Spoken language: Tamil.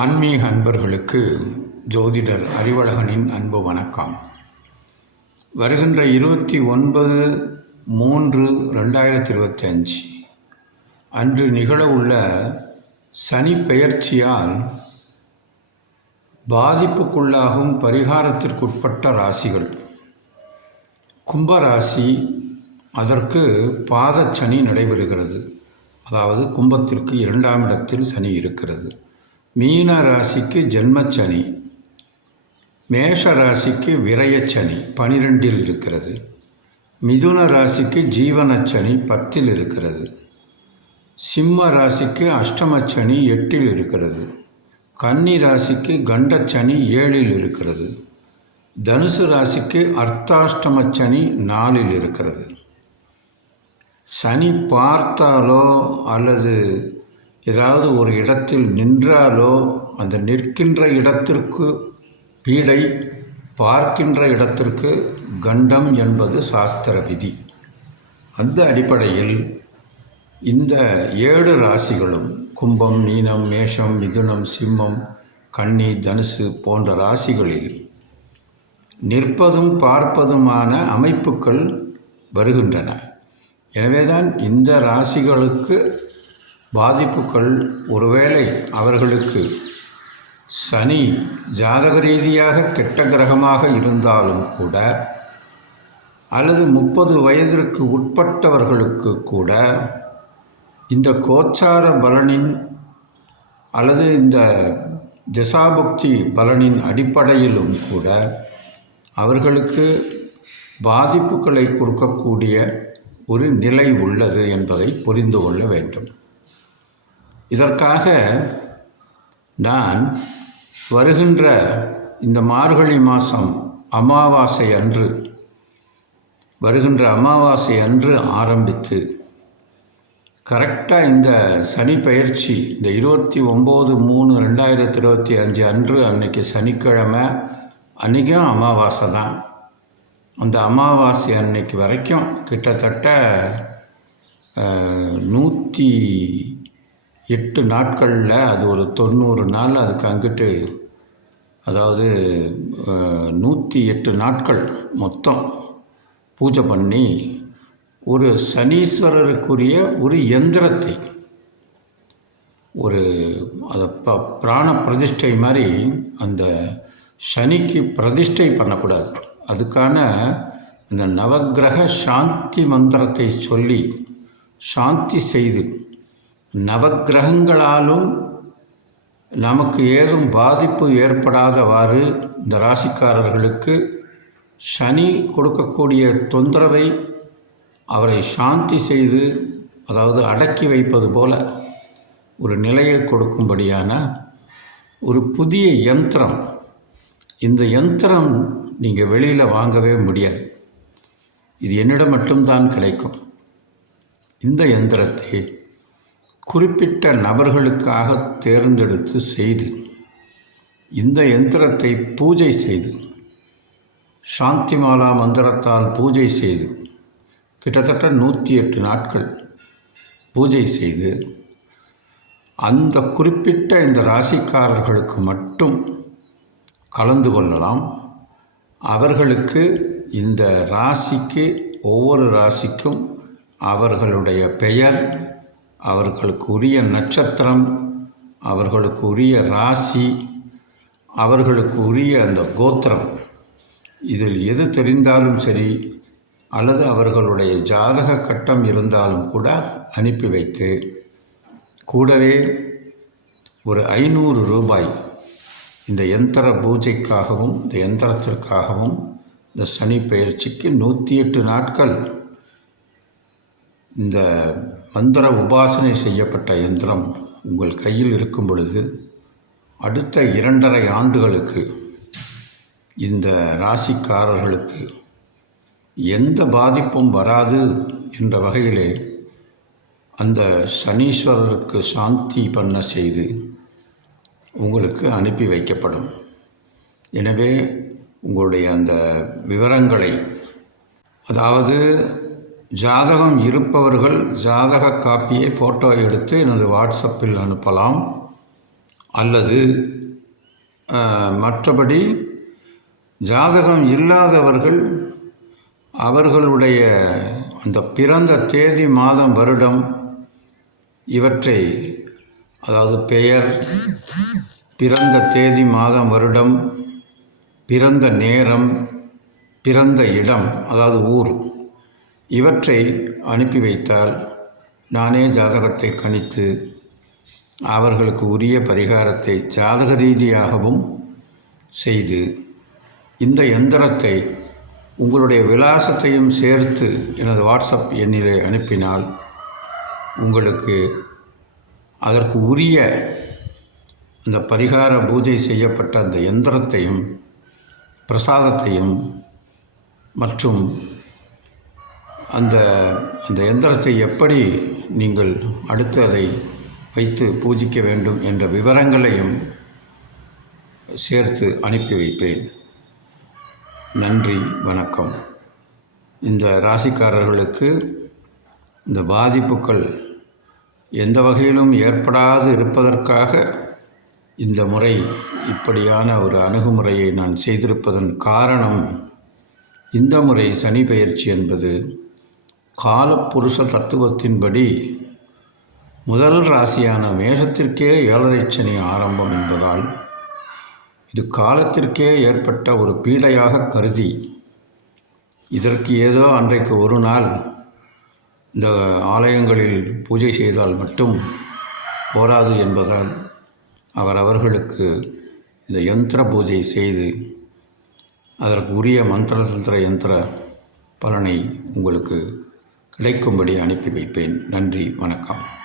ஆன்மீக அன்பர்களுக்கு ஜோதிடர் அறிவழகனின் அன்பு வணக்கம். வருகின்ற இருபத்தி ஒன்பது மூன்று ரெண்டாயிரத்தி இருபத்தி அஞ்சு அன்று நிகழவுள்ள சனி பெயர்ச்சியால் பாதிப்புக்குள்ளாகும் பரிகாரத்திற்குட்பட்ட ராசிகள். கும்பராசி அதற்கு பாதச்சனி நடைபெறுகிறது. அதாவது கும்பத்திற்கு இரண்டாம் இடத்தில் சனி இருக்கிறது. மீன ராசிக்கு ஜென்மச்சனி மேஷ ராசிக்கு விரயச்சனி பனிரெண்டில் இருக்கிறது. மிதுன ராசிக்கு ஜீவனச்சனி பத்தில் இருக்கிறது. சிம்ம ராசிக்கு அஷ்டமச்சனி எட்டில் இருக்கிறது. கன்னி ராசிக்கு கண்டச்சனி ஏழில் இருக்கிறது. தனுசு ராசிக்கு அர்த்தாஷ்டமச்சனி நாலில் இருக்கிறது. சனி பார்த்தாலோ அல்லது ஏதாவது ஒரு இடத்தில் நின்றாலோ அந்த நிற்கின்ற இடத்திற்கு பீடை பார்க்கின்ற இடத்திற்கு கண்டம் என்பது சாஸ்திர விதி. அந்த அடிப்படையில் இந்த ஏழு ராசிகளும் கும்பம் மீனம் மேஷம் மிதுனம் சிம்மம் கன்னி தனுசு போன்ற ராசிகளில் நிற்பதும் பார்ப்பதுமான அமைப்புகள் வருகின்றன. எனவேதான் இந்த ராசிகளுக்கு பாதிப்புகள் ஒருவேளை அவர்களுக்கு சனி ஜாதக ரீதியாக கெட்ட கிரகமாக இருந்தாலும் கூட அல்லது முப்பது வயதிற்கு உட்பட்டவர்களுக்கு கூட இந்த கோச்சார பலனின் அல்லது இந்த திசாபுக்தி பலனின் அடிப்படையிலும் கூட அவர்களுக்கு பாதிப்புகளை கொடுக்கக்கூடிய ஒரு நிலை உள்ளது என்பதை புரிந்து கொள்ள வேண்டும். இதற்காக நான் வருகின்ற இந்த மார்கழி மாதம் அமாவாசை அன்று வருகின்ற அமாவாசை அன்று ஆரம்பித்து கரெக்டாக இந்த சனி பயிற்சி இந்த இருபத்தி ஒம்பது மூணு ரெண்டாயிரத்தி இருபத்தி அஞ்சு அன்று அன்னைக்கு சனிக்கிழமை அன்றைக்கும் அமாவாசை தான். அந்த அமாவாசை அன்னைக்கு வரைக்கும் கிட்டத்தட்ட நூற்றி எட்டு நாட்களில் அது ஒரு தொண்ணூறு நாள் அதுக்கு அங்கிட்டு அதாவது நூற்றி எட்டு நாட்கள் மொத்தம் பூஜை பண்ணி ஒரு சனீஸ்வரருக்குரிய ஒரு எந்திரத்தை ஒரு அதை ப பிராண பிரதிஷ்டை மாதிரி அந்த சனிக்கு பிரதிஷ்டை பண்ணக்கூடாது. அதுக்கான இந்த நவக்கிரக சாந்தி மந்திரத்தை சொல்லி சாந்தி செய்து நவக்கிரகங்களாலும் நமக்கு ஏதும் பாதிப்பு ஏற்படாதவாறு இந்த ராசிக்காரர்களுக்கு சனி கொடுக்கக்கூடிய தொந்தரவை அவரை சாந்தி செய்து அதாவது அடக்கி வைப்பது போல ஒரு நிலையை கொடுக்கும்படியான ஒரு புதிய யந்திரம். இந்த யந்திரம் நீங்கள் வெளியில் வாங்கவே முடியாது. இது என்னிடம் மட்டும்தான் கிடைக்கும். இந்த யந்திரத்தை குறிப்பிட்ட நபர்களுக்காக தேர்ந்தெடுத்து செய்து இந்த யந்திரத்தை பூஜை செய்து சாந்தி மாலா மந்திரத்தால் பூஜை செய்து கிட்டத்தட்ட நூற்றி எட்டு நாட்கள் பூஜை செய்து அந்த குறிப்பிட்ட இந்த ராசிக்காரர்களுக்கு மட்டும் கலந்து கொள்ளலாம். அவர்களுக்கு இந்த ராசிக்கு ஒவ்வொரு ராசிக்கும் அவர்களுடைய பெயர் அவர்களுக்கு உரிய நட்சத்திரம் அவர்களுக்கு உரிய ராசி அவர்களுக்கு உரிய அந்த கோத்திரம். இதில் எது தெரிந்தாலும் சரி அல்லது அவர்களுடைய ஜாதக கட்டம் இருந்தாலும் கூட அனுப்பி வைத்து கூடவே ஒரு ஐநூறு ரூபாய் இந்த யந்திர பூஜைக்காகவும் இந்த யந்திரத்திற்காகவும் இந்த சனி பயிற்சிக்கு நூற்றி எட்டு நாட்கள் இந்த மந்திர உபாசனை செய்யப்பட்ட யந்திரம் உங்கள் கையில் இருக்கும் பொழுது அடுத்த இரண்டரை ஆண்டுகளுக்கு இந்த ராசிக்காரர்களுக்கு எந்த பாதிப்பும் வராது என்ற வகையிலே அந்த சனீஸ்வரருக்கு சாந்தி பண்ண செய்து உங்களுக்கு அனுப்பி வைக்கப்படும். எனவே உங்களுடைய அந்த விவரங்களை அதாவது ஜாதகம் இருப்பவர்கள் ஜாதக காப்பியை ஃபோட்டோ எடுத்து எனது வாட்ஸ்அப்பில் அனுப்பலாம். அல்லது மற்றபடி ஜாதகம் இல்லாதவர்கள் அவர்களுடைய அந்த பிறந்த தேதி மாதம் வருடம் இவற்றை அதாவது பெயர் பிறந்த தேதி மாதம் வருடம் பிறந்த நேரம் பிறந்த இடம் அதாவது ஊர் இவற்றை அனுப்பி வைத்தால் நானே ஜாதகத்தை கணித்து அவர்களுக்கு உரிய பரிகாரத்தை ஜாதக ரீதியாகவும் செய்து இந்த எந்திரத்தை உங்களுடைய விலாசத்தையும் சேர்த்து எனது வாட்ஸ்அப் எண்ணிலே அனுப்பினால் உங்களுக்கு அதற்கு உரிய அந்த பரிகார பூஜை செய்யப்பட்ட அந்த எந்திரத்தையும் பிரசாதத்தையும் மற்றும் அந்த அந்த எந்திரத்தை எப்படி நீங்கள் அடுத்து அதை வைத்து பூஜிக்க வேண்டும் என்ற விவரங்களையும் சேர்த்து அனுப்பி வைப்பேன். நன்றி வணக்கம். இந்த ராசிக்காரர்களுக்கு இந்த பாதிப்புகள் எந்த வகையிலும் ஏற்படாது இருப்பதற்காக இந்த முறை இப்படியான ஒரு அணுகுமுறையை நான் செய்திருப்பதன் காரணம் இந்த முறை சனி பயிற்சி என்பது. காலப்புருஷ தத்துவத்தின்படி முதல் ராசியான மேஷத்திற்கே ஏழரை சனி ஆரம்பம் என்பதால் இது காலத்திற்கே ஏற்பட்ட ஒரு பீடையாக கருதி இதற்கு ஏதோ அன்றைக்கு ஒரு நாள் இந்த ஆலயங்களில் பூஜை செய்தால் மட்டும் போராது என்பதால் அவர் அவர்களுக்கு இந்த யந்திர பூஜை செய்து அதற்கு உரிய மந்திர தந்திர யந்திர பலனை உங்களுக்கு கிடைக்கும்படி அனுப்பி வைப்பேன். நன்றி வணக்கம்.